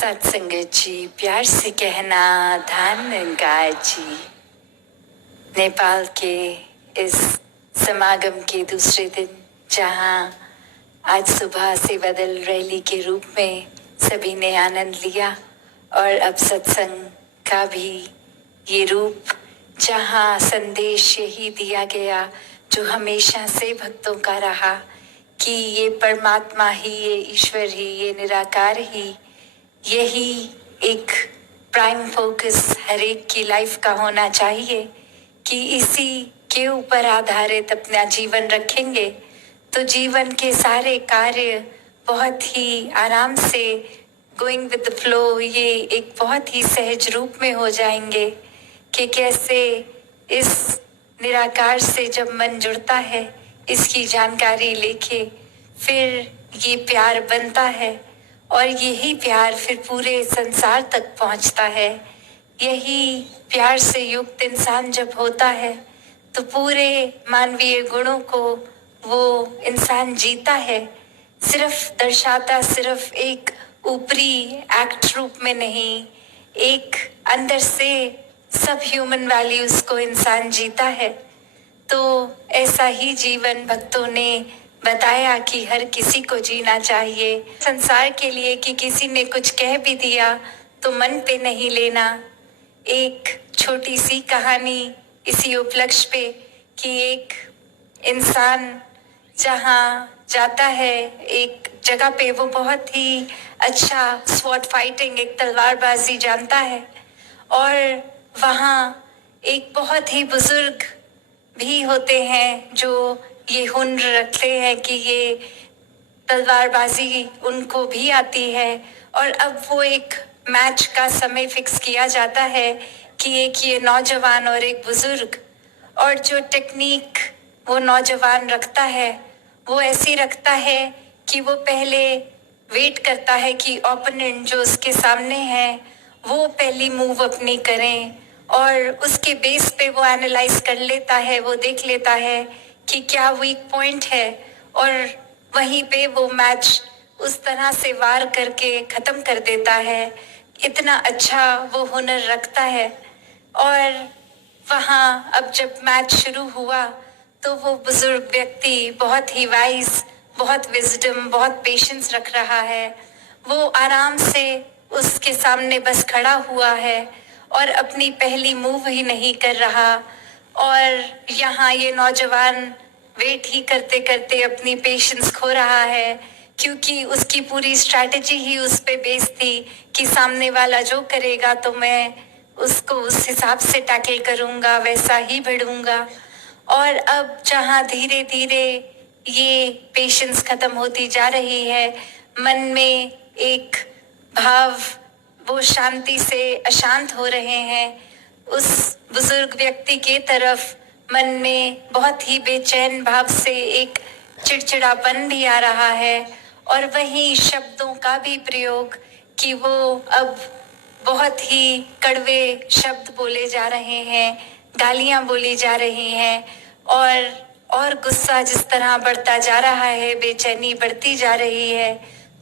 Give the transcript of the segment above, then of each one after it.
सत्संगत जी, प्यार से कहना धान गंगा जी। नेपाल के इस समागम के दूसरे दिन, जहां आज सुबह से बदल रैली के रूप में सभी ने आनंद लिया, और अब सत्संग का भी ये रूप, जहां संदेश यही दिया गया जो हमेशा से भक्तों का रहा कि ये परमात्मा ही, ये ईश्वर ही, ये निराकार ही, यही एक प्राइम फोकस हर एक की लाइफ का होना चाहिए कि इसी के ऊपर आधारित अपना जीवन रखेंगे तो जीवन के सारे कार्य बहुत ही आराम से गोइंग विद द फ्लो, ये एक बहुत ही सहज रूप में हो जाएंगे कि कैसे इस निराकार से जब मन जुड़ता है, इसकी जानकारी लेके फिर ये प्यार बनता है और यही प्यार फिर पूरे संसार तक पहुंचता है। यही प्यार से युक्त इंसान जब होता है तो पूरे मानवीय गुणों को वो इंसान जीता है, सिर्फ दर्शाता सिर्फ एक ऊपरी एक्ट रूप में नहीं, एक अंदर से सब ह्यूमन वैल्यूज को इंसान जीता है। तो ऐसा ही जीवन भक्तों ने बताया कि हर किसी को जीना चाहिए संसार के लिए, कि किसी ने कुछ कह भी दिया तो मन पे नहीं लेना। एक छोटी सी कहानी इसी उपलक्ष्य पे कि एक इंसान जहाँ जाता है, एक जगह पे वो बहुत ही अच्छा स्वॉर्ड फाइटिंग, एक तलवारबाजी जानता है, और वहाँ एक बहुत ही बुजुर्ग भी होते हैं जो ये हुनर रखते हैं कि ये तलवारबाजी उनको भी आती है। और अब वो एक मैच का समय फिक्स किया जाता है कि एक ये नौजवान और एक बुजुर्ग, और जो टेक्निक वो नौजवान रखता है वो ऐसी रखता है कि वो पहले वेट करता है कि ओपोनेंट जो उसके सामने है वो पहली मूव अपनी करें, और उसके बेस पे वो एनालाइज कर लेता है, वो देख लेता है कि क्या वीक पॉइंट है, और वहीं पे वो मैच उस तरह से वार करके ख़त्म कर देता है। इतना अच्छा वो हुनर रखता है। और वहाँ अब जब मैच शुरू हुआ तो वो बुजुर्ग व्यक्ति बहुत ही वाइज, बहुत विजडम, बहुत पेशेंस रख रहा है। वो आराम से उसके सामने बस खड़ा हुआ है और अपनी पहली मूव ही नहीं कर रहा, और यहाँ ये नौजवान वेट ही करते करते अपनी पेशेंस खो रहा है, क्योंकि उसकी पूरी स्ट्रैटेजी ही उस पे बेस थी कि सामने वाला जो करेगा तो मैं उसको उस हिसाब से टैकल करूँगा, वैसा ही भिड़ूंगा। और अब जहाँ धीरे धीरे ये पेशेंस खत्म होती जा रही है, मन में एक भाव वो शांति से अशांत हो रहे हैं, उस बुजुर्ग व्यक्ति के तरफ मन में बहुत ही बेचैन भाव से एक चिड़चिड़ापन भी आ रहा है, और वही शब्दों का भी प्रयोग कि वो अब बहुत ही कड़वे शब्द बोले जा रहे हैं, गालियां बोली जा रही हैं, और गुस्सा जिस तरह बढ़ता जा रहा है, बेचैनी बढ़ती जा रही है,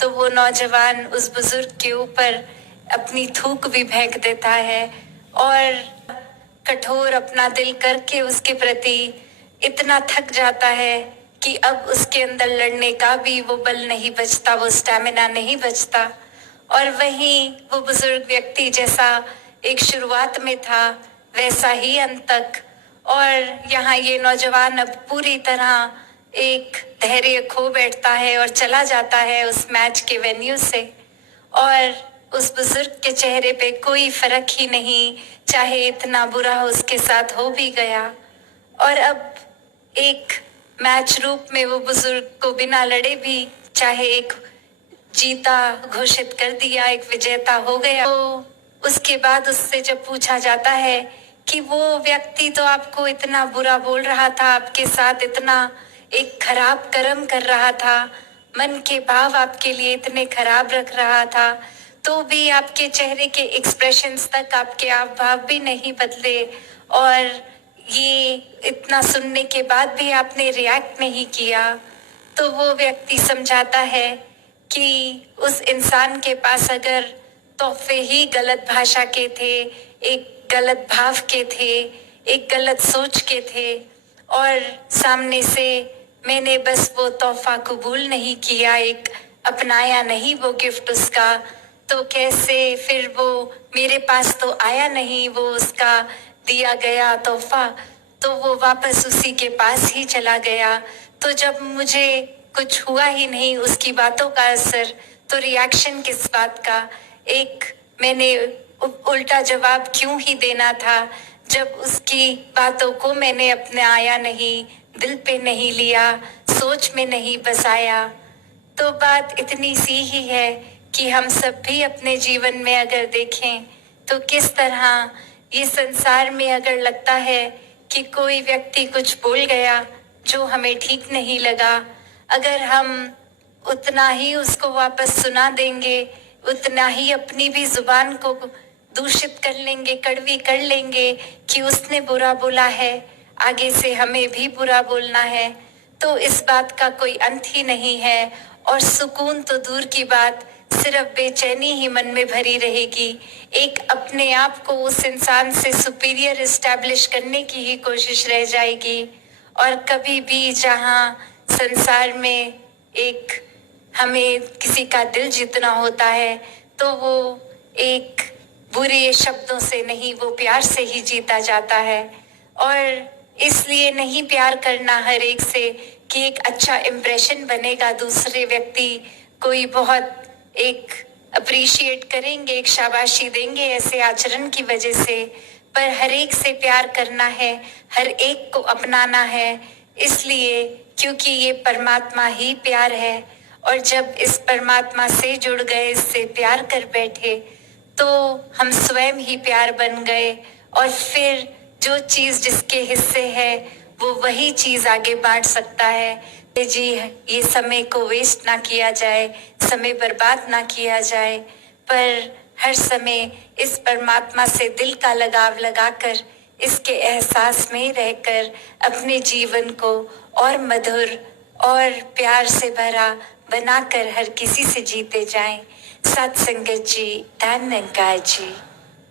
तो वो नौजवान उस बुजुर्ग के ऊपर अपनी थूक भी फेंक देता है और कठोर अपना दिल करके उसके प्रति इतना थक जाता है कि अब उसके अंदर लड़ने का भी वो बल नहीं बचता, वो स्टैमिना नहीं बचता। और वहीं वो बुजुर्ग व्यक्ति जैसा एक शुरुआत में था वैसा ही अंत तक, और यहाँ ये नौजवान अब पूरी तरह एक धैर्य खो बैठता है और चला जाता है उस मैच के वेन्यू से, और उस बुजुर्ग के चेहरे पे कोई फर्क ही नहीं, चाहे इतना बुरा उसके साथ हो भी गया। और अब एक मैच रूप में वो बुजुर्ग को बिना लड़े भी चाहे एक जीता घोषित कर दिया, एक विजेता हो गया। तो उसके बाद उससे जब पूछा जाता है कि वो व्यक्ति तो आपको इतना बुरा बोल रहा था, आपके साथ इतना एक खराब कर्म कर रहा था, मन के भाव आपके लिए इतने खराब रख रहा था, तो भी आपके चेहरे के एक्सप्रेशंस तक, आपके हाव भाव भी नहीं बदले, और ये इतना सुनने के बाद भी आपने रिएक्ट नहीं किया। तो वो व्यक्ति समझाता है कि उस इंसान के पास अगर तोहफे ही गलत भाषा के थे, एक गलत भाव के थे, एक गलत सोच के थे, और सामने से मैंने बस वो तोहफा कबूल नहीं किया, एक अपनाया नहीं वो गिफ्ट उसका, तो कैसे फिर वो मेरे पास तो आया नहीं वो उसका दिया गया तोहफा, तो वो वापस उसी के पास ही चला गया। तो जब मुझे कुछ हुआ ही नहीं उसकी बातों का असर, तो रिएक्शन किस बात का, एक मैंने उल्टा जवाब क्यों ही देना था जब उसकी बातों को मैंने अपने आया नहीं, दिल पे नहीं लिया, सोच में नहीं बसाया। तो बात इतनी सी ही है कि हम सब भी अपने जीवन में अगर देखें तो किस तरह ये संसार में अगर लगता है कि कोई व्यक्ति कुछ बोल गया जो हमें ठीक नहीं लगा, अगर हम उतना ही उसको वापस सुना देंगे, उतना ही अपनी भी जुबान को दूषित कर लेंगे, कड़वी कर लेंगे कि उसने बुरा बोला है, आगे से हमें भी बुरा बोलना है, तो इस बात का कोई अंत ही नहीं है। और सुकून तो दूर की बात, सिर्फ बेचैनी ही मन में भरी रहेगी। एक अपने आप को उस इंसान से सुपीरियर एस्टैब्लिश करने की ही कोशिश रह जाएगी। और कभी भी जहां संसार में एक हमें किसी का दिल जीतना होता है तो वो एक बुरे शब्दों से नहीं, वो प्यार से ही जीता जाता है। और इसलिए नहीं प्यार करना हर एक से कि एक अच्छा इम्प्रेशन बनेगा, दूसरे व्यक्ति कोई बहुत एक अप्रिशिएट करेंगे, एक शाबाशी देंगे ऐसे आचरण की वजह से, पर हर एक से प्यार करना है, हर एक को अपनाना है, इसलिए क्योंकि ये परमात्मा ही प्यार है। और जब इस परमात्मा से जुड़ गए, इससे प्यार कर बैठे, तो हम स्वयं ही प्यार बन गए। और फिर जो चीज जिसके हिस्से है वो वही चीज आगे बांट सकता है। जी, ये समय को वेस्ट ना किया जाए, समय बर्बाद ना किया जाए, पर हर समय इस परमात्मा से दिल का लगाव लगाकर, इसके एहसास में रहकर अपने जीवन को और मधुर और प्यार से भरा बनाकर हर किसी से जीते जाएं। सत्संगत जी, धन निरंकार जी।